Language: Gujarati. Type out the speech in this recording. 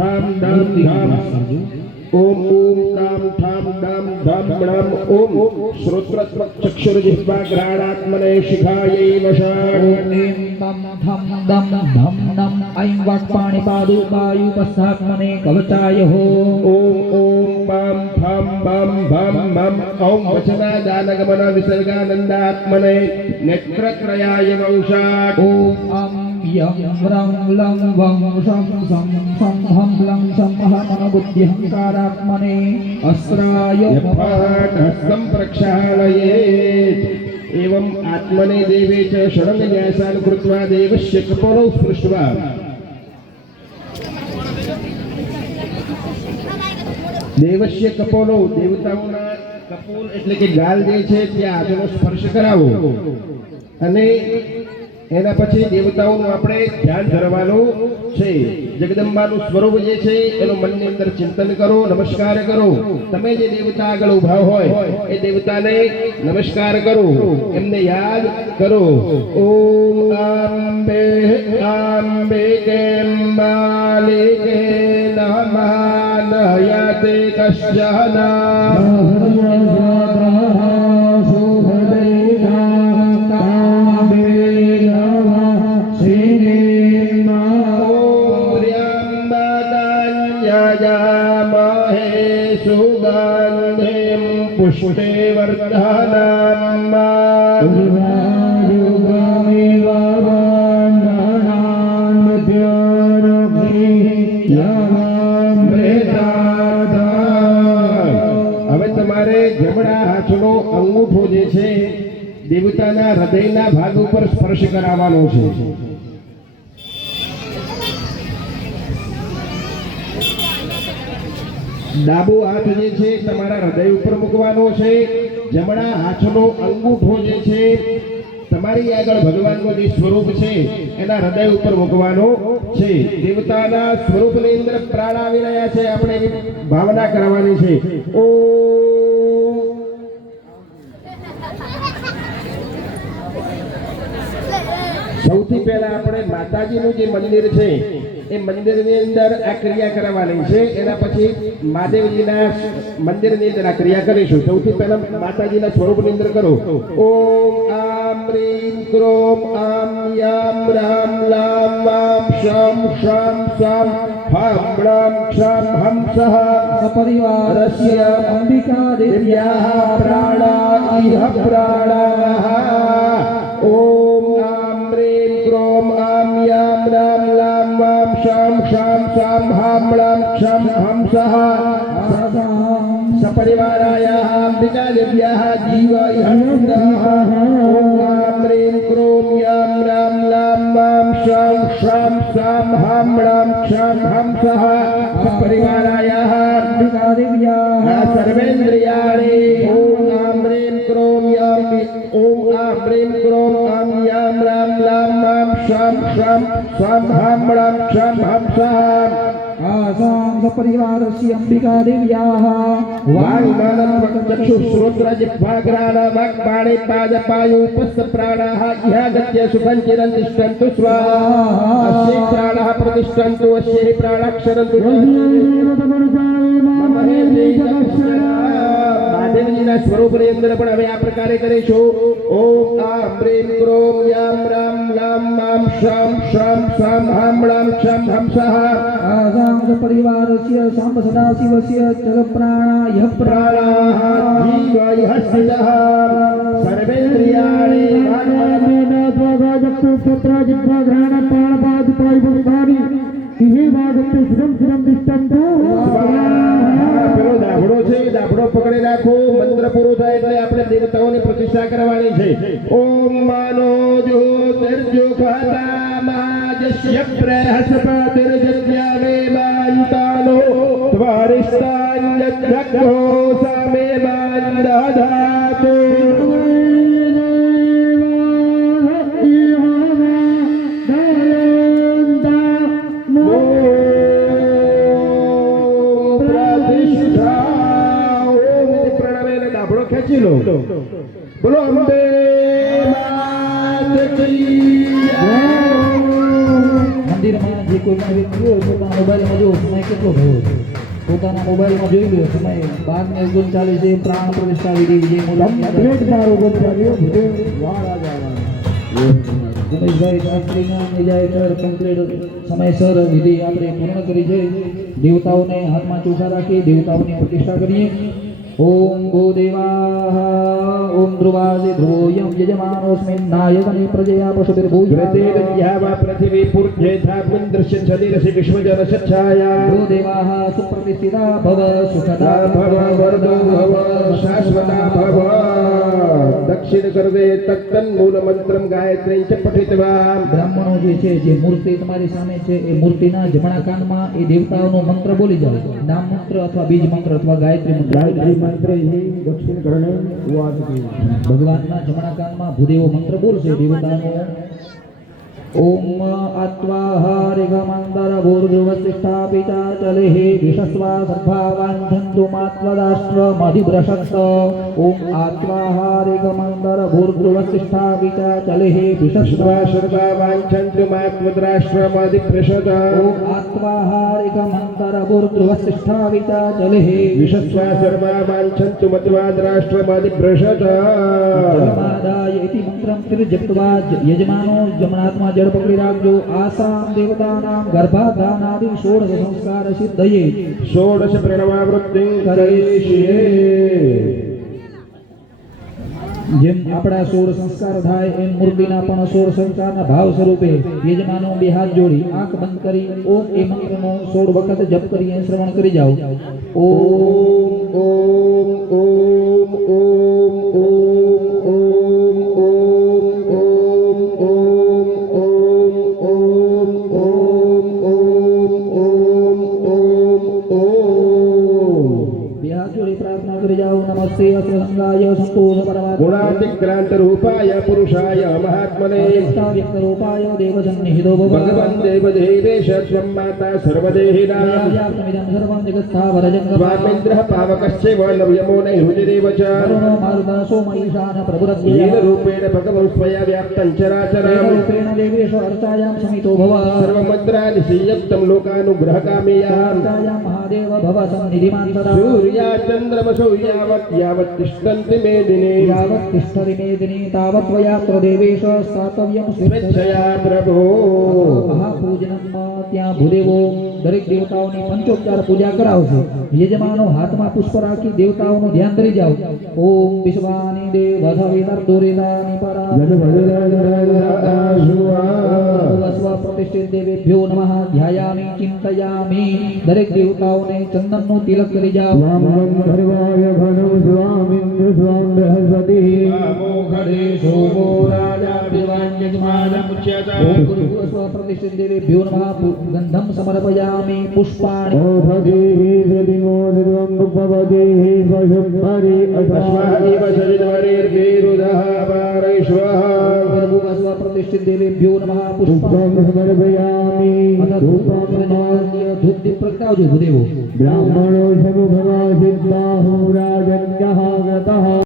ठाम धाम धाम ओम ओम काम ठाम धाम धाम ब्रह्म ओम श्रोत्रत्वक चक्षुर्जिह्वा घ्राणात्मने शिखायै वशान् नीं बम धम दम धम नम ऐं वाक्पाणिपादुपायुपस्थात्मने कवचाय हो ओम ओम पाम फम बम भम मम ओम वचनादानगमन विसर्गानन्दात्मने नेत्रत्रयाय वंशात् ओम अं यं रं लं वं शं सं सं हं लं सं महमनबुद्धिहंकारात्मने अस्त्राय हस्तं प्रक्षालयेत् एवं आत्मने देवे च षडङ्गन्यासान् कृत्वा देवस्य कपोलौ स्पृष्ट्वा देवस्य कपोलौ देवताओना कपोल એટલે કે ગાલ જે છે ત્યાં હાથનો સ્પર્શ કરાવો અને એના પછી દેવતાઓનું આપણે ધ્યાન ધરવાનું છે જગદંબાનું સ્વરૂપ જે છે એનું મનની અંદર ચિંતન કરો નમસ્કાર કરો તમે જે દેવતા આગળ ઊભા હોય એ દેવતાને નમસ્કાર કરો એમને યાદ કરો ઓમ અંબે અંબિકે માલિકે નમઃ નયતે કશ્ચના सुगंधिं पुष्टे वर्धनम् હવે તમારે જમણા હાથનો અંગૂઠો જે છે દેવતાના હૃદયના ભાગ ઉપર સ્પર્શ કરાવવાનો છે ડાબો હાથ જે છે તમારા હૃદય ઉપર મૂકવાનો છે જમણા હાથનો અંગૂઠો જે છે તમારી આગળ ભગવાનનું જે સ્વરૂપ છે એના હૃદય ઉપર મૂકવાનો છે દેવતાના સ્વરૂપની અંદર પ્રાણ આવી રહ્યા છે આપણે એવી ભાવના કરવાની છે સૌથી પહેલા આપણે માતાજીનું જે મંદિર છે એ મંદિરની અંદર આ ક્રિયા કરવાની છે એના પછી મહાદેવજીના મંદિરની અંદર આ ક્રિયા કરીશું સૌથી પહેલા માતાજીના સ્વરૂપની અંદર કરો ઓમ આમ રીમ ક્રોમ આમ યામ રામ લામ વામ શમ શમ સમ હમ બ્રહ્મ ક્ષમ હમ સહ સપરિવારસ્ય અંબિકા દેવ્યાઃ પ્રાણા ઇહ પ્રાણાઃ ઓમ આમ રીમ ક્રોમ આમ યામ રામ લામ વામ शम शम सम हम लं क्षम हम सह सपरिवारायाः अंबिका देव्याः जीव इह ओम ह्रीं क्रोम यां रां लां वां शं शं सं हम लं क्षम हम सह सपरिवारायाः अंबिका देव्याः सर्वेन्द्रियाणि ओम ह्रीं क्रोम यां ओम ह्रीं क्रोम आं यां रां लां वां शं शं सं हम लं क्षम हम सह आसां सपरिवारस्य अंबिका देव्याः वायुमानचक्षुः श्रोत्रजिह्वाग्राणा वाक्पाणिपादपायूपस्थप्राणाः इहागत्य सुखं चिरं तिष्ठन्तु स्वाहा अस्य प्राणाः प्रतिष्ठन्तु अस्य हि प्राणाः क्षरन्तु મહાદેવજીના સ્વરૂપની અંદર પણ હવે આ પ્રકારે કરીશું ઓમ આમ ह्रीं क्रोम यां रां लां वां शं शं सं हं लं क्षं हं सः आसां सपरिवारस्य साम्ब सदाशिवस्य चलप्राणाय प्राणाः जीव इह स्थितः सर्वेन्द्रियाणि પેલો દાભડો છે દાભડો પકડી રાખો મંત્ર પૂરો થાય એટલે આપણે દેવતાઓની પ્રતિષ્ઠા કરવાની છે ઓમ માનો જ્યોતિર્જોખતામાજસ્ય પ્રહસ્પતિર્જત્યાવે બાંતાનો ત્વરિસ્તાન્યદ્ભક્તો સામે બાંદધાતુ બોલો અંબે માત કી જય। મંદિરમાં જે કોઈ પણ વ્યક્તિ હોય પોતાના મોબાઈલમાં જો સમય કેટલો થયો છે પોતાના મોબાઈલમાં જોઈ લો સમય 12:39 છે પ્રાણ પ્રતિષ્ઠા વિધિ વિજય ઉમેશભાઈ શાસ્ત્રીના નિજાયકર કમ્પ્લીટ સમયસર વિધિ આપણે પૂર્ણ કરી છે દેવતાઓને હાથમાં ચોખા રાખી દેવતાઓની પ્રતિષ્ઠા કરીએ ઓમ ભૂદેવાઃ ઓમ ધ્રુવાસી ધ્રુવોયમ યજમાનોસ્મિન નાયકની પ્રજયા પશુભિર્ભૂય પ્રતિરજ્યાવા પૃથિવી પૂર્જેથા પુંદ્રશ્ય છદિરસि વિશ્વજન સચ્છાયા ભૂદેવાઃ સુપ્રતિષ્ઠિતા ભવ સુખદા ભવ વરદો ભવ શાશ્વતા ભવ દક્ષિણ કરવે તત્તન મૂળ મંત્રમ ગાયત્રી ચ પઠિતવા બ્રાહ્મણો જે છે જે મૂર્તિ તમારી સામે છે એ મૂર્તિના જમણા કાનમાં એ દેવતાઓનો મંત્ર બોલી જાઓ નામ મંત્ર અથવા બીજ મંત્ર અથવા ગાયત્રી મંત્ર દક્ષિણ કરણે વાસતી ભગવાનના જમણા કાનમાં ભૂદેવો મંત્ર બોલશે દેવતાનો ઓમ આત્વાહારિગમંદર ભૂર્ધુવસિષ્ઠાપિતા ચલેઃ વિશસ્વા સર્ભાવાંછન્તુ માત્વદાષ્ટ્ર મધિભ્રશસ્ત ઓમ આત્વાહારિગમંદર ભૂર્ધુવસિષ્ઠાપિતા ચલેઃ વિશસ્વા સર્વાવાંછન્તુ માત્વદ્રાશ્રમાદિપ્રશત ઓમ આત્વાહારિગમંદર ભૂર્ધુવસિષ્ઠાપિતા ચલેઃ વિશસ્વા સર્વાવાંછન્તુ મત્વાદ્રાશ્રમાદિપ્રશત જલમાદાય ઇતિ મંત્રમ ત્રિજપ્ત્વા યજમાનો જમણાત્મા જળ પકડી રાખજો આસામ દેવતાનામ ગર્ભાધાનાદિ 16 સંસ્કાર સિદ્ધયે ષોડશ પ્રણવાવૃત્તિ કરીશીએ જેમ આપણા 16 સંસ્કાર થાય એમ મૂર્તિના પણ 16 સંસ્કારના ભાવ સ્વરૂપે યજમાનો બે હાથ જોડી આંખ બંધ કરી ઓમ એ મંત્રનો 16 વખત જપ કરી શ્રવણ કરી જાઓ ઓમ ઓમ ઓમ ઓમ ઓમ નમસ્તે અસ્રંગાય સંતોષ પરમાત્મા ગુણાતિક્રાંત રૂપાય પુરુષાય મહાત્મને વ્યક્ત રૂપાય દેવજન્નિહિતો ભવ ભગવન દેવદેવેશ ત્વમ માતા સર્વદેહિનાં વ્યાપ્તમિદં સર્વં જગત્સ્થાવરજંગમ સ્વામિન્દ્રઃ પાવકશ્ચૈવ નવ્યમો નૈરુતિરેવ ચ વરુણો મારુતઃ સોમ ઈશાન येन પ્રભુરત્યેન रूपेण भगवन् स्वया व्याप्तं चराचरम् રૂપેણ દેવેશ અર્ચાયામ સમિતો ભવ सर्वमन्त्राणि संयुक्तं लोकानुग्रहकामेयाम् અર્ચાયામ મહાદેવ ભવ સન્નિધિમાન સદા सूर्याचन्द्रमसौ यावत् तिष्ठन्ति मेदिने यावत् तिष्ठति मेदिनी तावत् त्वयात्र देवेश स्थातव्यं स्वेच्छया प्रभो મહાપૂજનમાં ત્યાં ભૂદેવો દરેક દેવતાઓની પંચોપચાર પૂજા કરાવશે યજમાનો હાથમાં પુષ્પ રાખી દેવતાઓનું ધ્યાન ધરી જાઓ ઓમ વિશ્વાની દેવધવિતર્દુરિદાની પરા સ્વ પ્રતિષ્ઠિત દેવેભ્યો નમઃ ધ્યાયામિ ચિંતયામિ દરેક દેવતાઓને ચંદનનું તિલક કરી જાઓ મોઘડે શોભો રાજા યજમાનમુચ્યતે ઓમ ગુરુ સ્વ પ્રતિષ્ઠિત દેવેભ્યો નમઃ ગંધમ સમર્પયામિ પુષ્પાણિ अस्मादिव सजितवरेर्भिरुदः पारैश्वः स्व प्रतिष्ठित देवेभ्यो नमः पुष्पाणि समर्पयामि धूप दीप प्रगटावજો ભૂદેવો બ્રાહ્મણો સમભવા સિદ્ધાહુ રાજન્યઃ ગતઃ